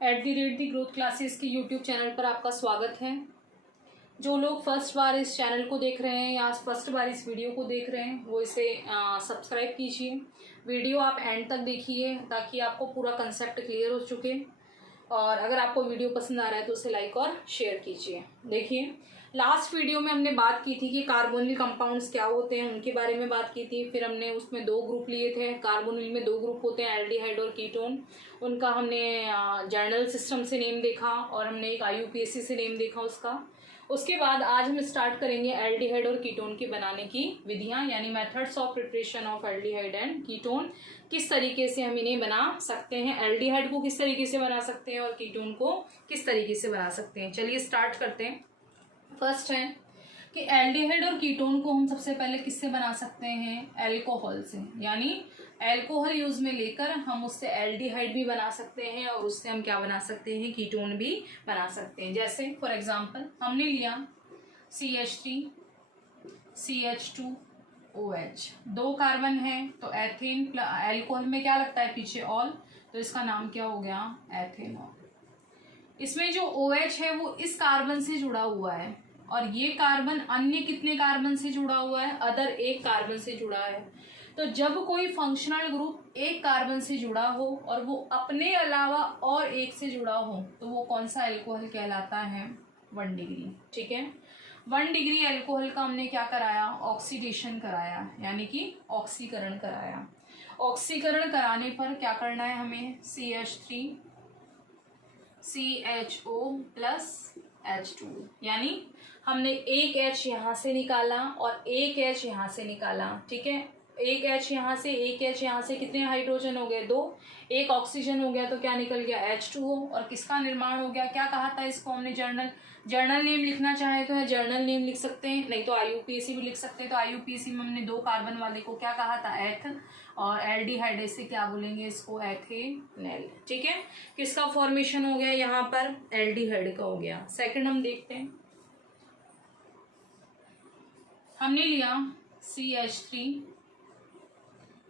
@ Growth classes की YouTube channel पर आपका स्वागत है। जो लोग फर्स्ट बार इस चैनल को देख रहे हैं या फर्स्ट बार इस वीडियो को देख रहे हैं वो इसे सब्सक्राइब कीजिए। वीडियो आप एंड तक देखिए ताकि आपको पूरा कंसेप्ट क्लियर हो चुके। और अगर आपको वीडियो पसंद आ रहा है तो उसे लाइक और शेयर कीजिए। देखिए, लास्ट वीडियो में हमने बात की थी कि कार्बोनिल कंपाउंड्स क्या होते हैं, उनके बारे में बात की थी। फिर हमने उसमें 2 ग्रुप लिए थे। कार्बोनिल में 2 ग्रुप होते हैं, एल्डिहाइड और कीटोन। उनका हमने जर्नल सिस्टम से नेम देखा और हमने एक IUPAC से नेम देखा उसका। उसके बाद आज हम स्टार्ट करेंगे एल्डिहाइड और कीटोन के बनाने की विधियां, यानी methods of preparation of aldehyde and ketone. किस तरीके से हम इन्हें बना सकते हैं, एल्डिहाइड को किस तरीके से बना सकते हैं और कीटोन को किस तरीके से बना सकते हैं। चलिए स्टार्ट करते हैं। फर्स्ट है कि एल्डिहाइड और कीटोन को हम सबसे पहले किससे बना सकते हैं, अल्कोहल से। यानी अल्कोहल यूज में लेकर हम उससे एल्डिहाइड भी बना सकते हैं और उससे हम क्या बना सकते हैं, कीटोन भी बना सकते हैं। जैसे फॉर एग्जांपल हमने लिया CH3 CH2OH, 2 कार्बन है तो एथेन, अल्कोहल में क्या लगता है पीछे ऑल, तो इसका नाम क्या हो गया, एथेनॉल। इसमें जो OH है वो इस कार्बन से जुड़ा हुआ है और ये कार्बन अन्य कितने कार्बन से जुड़ा हुआ है, अदर 1 कार्बन से जुड़ा है। तो जब कोई फंक्शनल ग्रुप 1 कार्बन से जुड़ा हो और वो अपने अलावा और 1 से जुड़ा हो तो वो कौन सा अल्कोहल कहलाता है, 1 डिग्री। ठीक है, 1 डिग्री अल्कोहल का हमने क्या कराया, ऑक्सीडेशन कराया, यानी कि ऑक्सीकरण कराया। ऑक्सीकरण कराने पर क्या करना है हमें, CH3 CHO प्लस H2, यानी हमने एक H यहाँ से निकाला और एक H यहाँ से निकाला। ठीक है, एक H यहाँ से, एक H यहाँ से, कितने हाइड्रोजन हो गए, 2। एक ऑक्सीजन हो गया तो क्या निकल गया, H2O। और किसका निर्माण हो गया, क्या कहा था इसको हमने, जर्नल नेम लिखना चाहे तो है जर्नल नेम लिख सकते हैं, नहीं तो IUPAC भी लिख सकते हैं। तो IUPAC में हमने 2 कार्बन वाले को क्या कहा था, एथ, और एल्डिहाइड से क्या बोलेंगे इसको, एथेनॉल। ठीक है, किसका फॉर्मेशन हो गया यहाँ पर, एल्डिहाइड का हो गया। सेकंड हम देखते हैं, हमने लिया CH3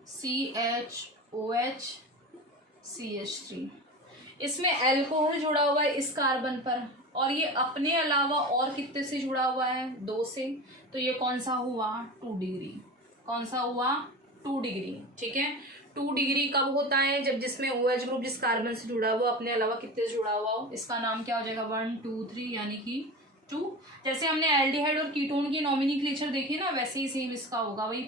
CHOH CH3। इसमें अल्कोहल जुड़ा हुआ है इस कार्बन पर और ये अपने अलावा और कितने से जुड़ा हुआ है, 2 से। तो ये कौन सा हुआ, 2 डिग्री। कौन सा हुआ, 2 डिग्री। ठीक है, 2 डिग्री कब होता है, जब जिसमें OH ग्रुप जिस कार्बन से जुड़ा हुआ अपने अलावा कितने से जुड़ा हुआ हो। इसका नाम क्या हो जाएगा, 1 2 3, यानी कि 2। जैसे हमने एल्डिहाइड और कीटोन की नॉमिनक्लेचर देखी ना, वैसे ही सेम इसका होगा। वही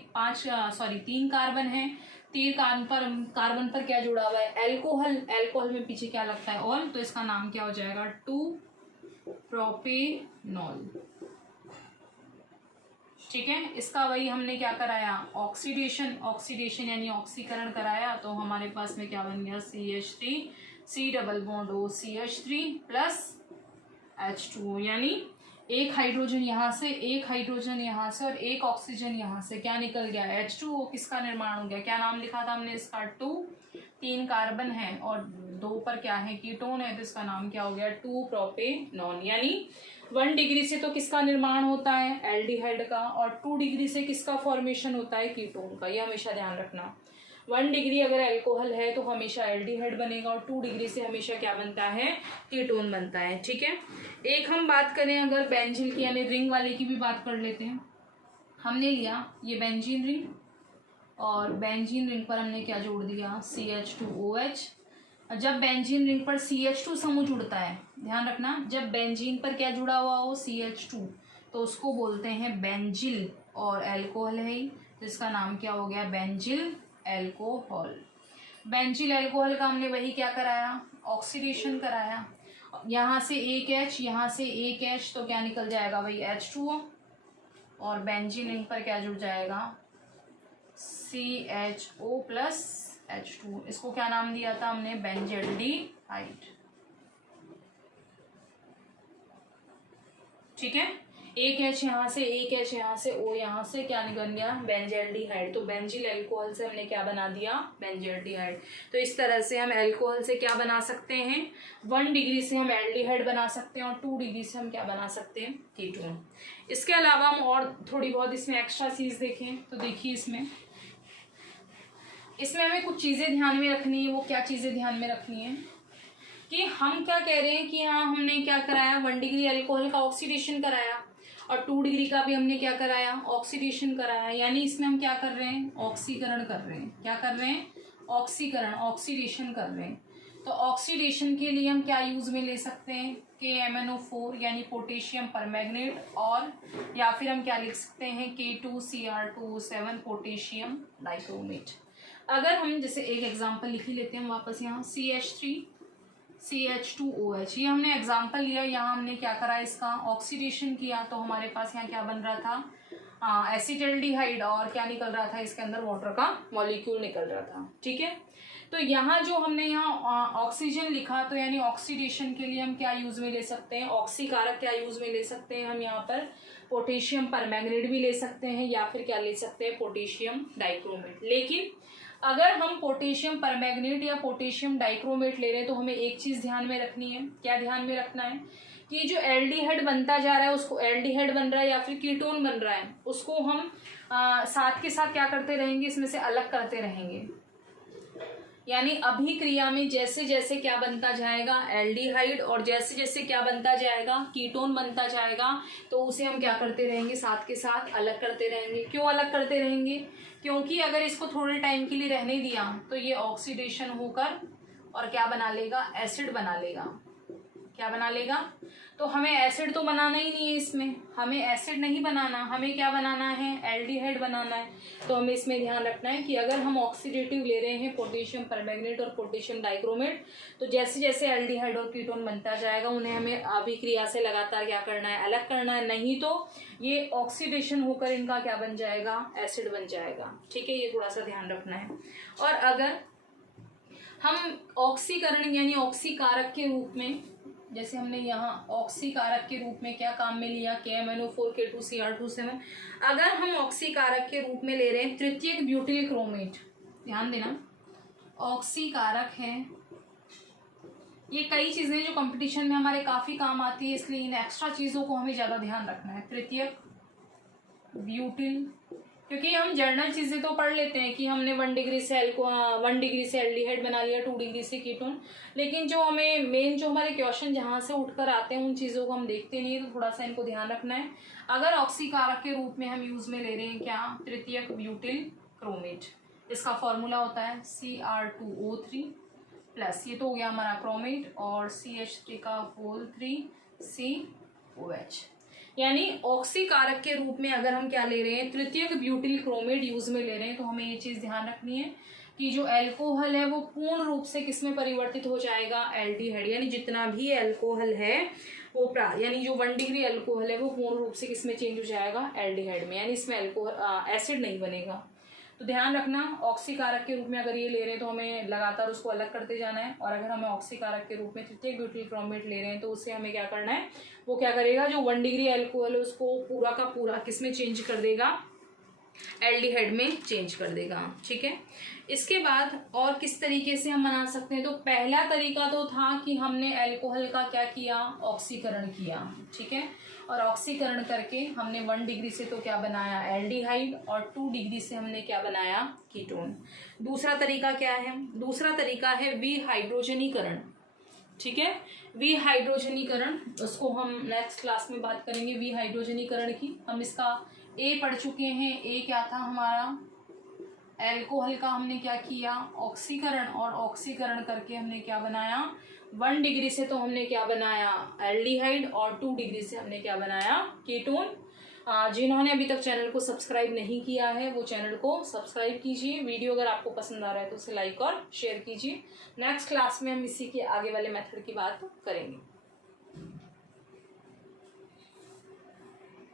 3 कार्बन है, 3 कार्बन पर क्या जुड़ा हुआ है, अल्कोहल। अल्कोहल में पीछे क्या लगता है, ऑल, तो इसका नाम क्या हो जाएगा, 2 प्रोपेनॉल। ठीक है, इसका वही हमने क्या कराया, ऑक्सीडेशन यानी ऑक्सीकरण कराया। तो हमारे पास में क्या बन गया, CH3 C double bond O CH3 plus H2O, यानी 1 हाइड्रोजन यहाँ से, 1 हाइड्रोजन यहाँ से और 1 ऑक्सीजन यहाँ से, क्या निकल गया, H2O। किसका निर्माण हो गया, क्या नाम लिखा था हमने इसका, 2। 3 कार्बन है और 2 पर क्या है, कीटोन है, तो इसका नाम क्या हो गया, 2 प्रोपेनॉन। यानी 1 डिग्री से तो किसका निर्माण होता है, एल्डिहाइड का, और 2 डिग्री से किसका फॉर्मेशन होता है, कीटोन का। ये हमेशा ध्यान रखना, 1 डिग्री अगर अल्कोहल है तो हमेशा एल्डिहाइड बनेगा और 2 डिग्री से हमेशा क्या बनता है, कीटोन बनता है। ठीक है, एक हम बात करें अगर बेंजीन की, यानी रिंग वाले की भी बात कर लेते हैं। हमने लिया ये बेंजीन रिंग और बेंजीन रिंग पर हमने क्या जोड़ दिया, CH2OH। जब बेंजीन रिंग पर CH2 समूह जुड़ता है, ध्यान रखना, जब बेंजीन पर क्या जुड़ा हुआ हो, CH2, तो उसको बोलते हैं बेंजिल, और अल्कोहल है ही, तो इसका नाम क्या हो गया, बेंजिल अल्कोहल। बेंजिल अल्कोहल का हमने वही क्या कराया, ऑक्सीडेशन कराया। यहाँ से 1 H, यहाँ से 1 H, तो क्या निकल जाएगा, वही H2O, और बेंजीन रिंग पर क्या जुड़ जाएगा, CHO प्लस H2। इसको क्या नाम दिया था हमने, बेंजल्डिहाइड। ठीक है, 1 H यहाँ से, 1 H यहाँ से, O यहाँ से, क्या निकल गया, बेंजल्डिहाइड। तो बेंजिल अल्कोहल से हमने क्या बना दिया, बेंजल्डिहाइड। तो इस तरह से हम अल्कोहल से क्या बना सकते हैं, 1 डिग्री से हम एल्डिहाइड बना सकते हैं और 2 डिग्री से हम क्या बना सकते हैं, कीटोन। इसके अलावा हम और थोड़ी बहुत इसमें एक्स्ट्रा चीज देखें तो देखिए, इसमें हमें कुछ चीजें ध्यान में रखनी है। वो क्या चीजें ध्यान में रखनी है, कि हम क्या कह रहे हैं कि यहाँ हमने क्या कराया, 1 डिग्री अल्कोहल का ऑक्सीडेशन कराया और 2 डिग्री का भी हमने क्या कराया, ऑक्सीडेशन कराया। यानी इसमें हम क्या कर रहे हैं, ऑक्सीकरण कर रहे हैं। क्या कर रहे हैं, ऑक्सीकरण, ऑक्सीडेशन कर रहे हैं। तो ऑक्सीडेशन के लिए हम क्या यूज में ले सकते हैं, KMnO4 यानी पोटेशियम परमैंगनेट, और या फिर हम क्या लिख सकते हैं, K2Cr2O7 पोटेशियम डाइक्रोमेट। अगर हम जैसे एक एग्जांपल लिख ही लेते हैं वापस, यहाँ CH3CH2OH, ये हमने एग्जांपल लिया। यहाँ हमने क्या करा, इसका ऑक्सीडेशन किया, तो हमारे पास यहाँ क्या बन रहा था, एसिटाल्डिहाइड, और क्या निकल रहा था, इसके अंदर वाटर का मॉलिक्यूल निकल रहा था। ठीक है, तो यहाँ जो हमने यहाँ ऑक्सीजन लिखा, तो यानी ऑक्सीडेशन के लिए हम क्या यूज में ले सकते हैं, ऑक्सीकारक क्या यूज में ले सकते हैं हम, यहाँ पर पोटेशियम परमैंगनेट भी ले सकते हैं, या फिर क्या ले सकते हैं, पोटेशियम डाइक्रोमेट। लेकिन अगर हम पोटेशियम परमैंगनेट या पोटेशियम डाइक्रोमेट ले रहे हैं, तो हमें एक चीज ध्यान में रखनी है। क्या ध्यान में रखना है, कि जो एल्डिहाइड बनता जा रहा है, उसको एल्डिहाइड बन रहा है या फिर कीटोन बन रहा है, उसको हम साथ के साथ क्या करते रहेंगे, इसमें से अलग करते रहेंगे। यानी अभिक्रिया में जैसे जैसे क्या बनता जाएगा, एल्डिहाइड, और जैसे जैसे क्या बनता जाएगा, कीटोन बनता जाएगा, तो उसे हम क्या करते रहेंगे, साथ के साथ अलग करते रहेंगे। क्यों अलग करते रहेंगे, क्योंकि अगर इसको थोड़े टाइम के लिए रहने दिया तो ये ऑक्सीडेशन होकर और क्या बना लेगा, एसिड बना लेगा। क्या बना लेगा, तो हमें एसिड तो बनाना ही नहीं है इसमें, हमें एसिड नहीं बनाना, हमें क्या बनाना है, एल्डिहाइड बनाना है। तो हमें इसमें ध्यान रखना है कि अगर हम ऑक्सीडेटिव ले रहे हैं पोटेशियम परमैंगनेट और पोटेशियम डाइक्रोमेट, तो जैसे जैसे एल्डिहाइड और कीटोन बनता जाएगा, उन्हें हमें अभिक्रिया से लगातार क्या करना है, अलग करना है, नहीं तो ये ऑक्सीडेशन होकर इनका क्या बन जाएगा, एसिड बन जाएगा। ठीक है, ये थोड़ा सा ध्यान रखना है। और अगर हम ऑक्सीकरण यानी ऑक्सीकारक के रूप में, जैसे हमने यहाँ ऑक्सीकारक के रूप में क्या काम में लिया, KMnO4 K2Cr2O7, अगर हम ऑक्सीकारक के रूप में ले रहे हैं तृतीयक ब्यूटिल क्रोमेट, ध्यान देना, ऑक्सीकारक है, ये कई चीजें जो कंपटीशन में हमारे काफी काम आती है, इसलिए इन एक्स्ट्रा चीजों को हमें ज्यादा ध्यान रखना है। तृतीयक ब्यूटिल, क्योंकि हम जर्नल चीजें तो पढ़ लेते हैं कि हमने 1 डिग्री से 1 डिग्री से एल्डिहाइड बना लिया, 2 डिग्री से कीटोन, लेकिन जो हमें मेन जो हमारे क्वेश्चन जहाँ से उठकर आते हैं उन चीज़ों को हम देखते नहीं है, तो थोड़ा सा इनको ध्यान रखना है। अगर ऑक्सीकारक के रूप में हम यूज में ले रहे हैं क्या, तृतीयक ब्यूटिल क्रोमेट, इसका फॉर्मूला होता है Cr2O3 प्लस, ये तो हो गया हमारा क्रोमेट, और CH3 का होल 3COH। यानी ऑक्सीकारक के रूप में अगर हम क्या ले रहे हैं, तृतीयक ब्यूटिल क्रोमेट यूज में ले रहे हैं, तो हमें ये चीज ध्यान रखनी है कि जो अल्कोहल है वो पूर्ण रूप से किस में परिवर्तित हो जाएगा, एल्डिहाइड। यानी जितना भी अल्कोहल है वो यानी जो 1 डिग्री अल्कोहल है वो पूर्ण रूप से किस में चेंज हो जाएगा, एल्डिहाइड में, यानी इसमें अल्कोहल एसिड नहीं बनेगा। तो ध्यान रखना, ऑक्सीकारक के रूप में अगर ये ले रहे हैं तो हमें लगातार उसको अलग करते जाना है, और अगर हमें ऑक्सीकारक के रूप में तृतीयक ब्यूटिल क्रोमेट ले रहे हैं तो उससे हमें क्या करना है, वो क्या करेगा, जो 1 डिग्री अल्कोहल है उसको पूरा का पूरा किस में चेंज कर देगा, एल्डिहाइड में चेंज कर देगा। ठीक है, इसके बाद और किस तरीके से हम बना सकते हैं, तो पहला तरीका तो था कि हमने अल्कोहल का क्या किया, ऑक्सीकरण किया। ठीक है, और ऑक्सीकरण करके हमने 1 डिग्री से तो क्या बनाया, एल्डिहाइड, और 2 डिग्री से हमने क्या बनाया, कीटोन। दूसरा तरीका क्या है, दूसरा तरीका है विहाइड्रोजनीकरण। ठीक है, विहाइड्रोजनीकरण, उसको हम नेक्स्ट क्लास में बात करेंगे विहाइड्रोजनीकरण की। हम इसका ए पढ़ चुके हैं। ए क्या था हमारा, अल्कोहल का हमने क्या किया, ऑक्सीकरण, और ऑक्सीकरण करके हमने क्या बनाया, 1 डिग्री से तो हमने क्या बनाया, एल्डिहाइड, और 2 डिग्री से हमने क्या बनाया, कीटोन। जिन्होंने अभी तक चैनल को सब्सक्राइब नहीं किया है वो चैनल को सब्सक्राइब कीजिए। वीडियो अगर आपको पसंद आ रहा है तो उसे लाइक और शेयर कीजिए। नेक्स्ट क्लास में हम इसी के आगे वाले मेथड की बात करेंगे।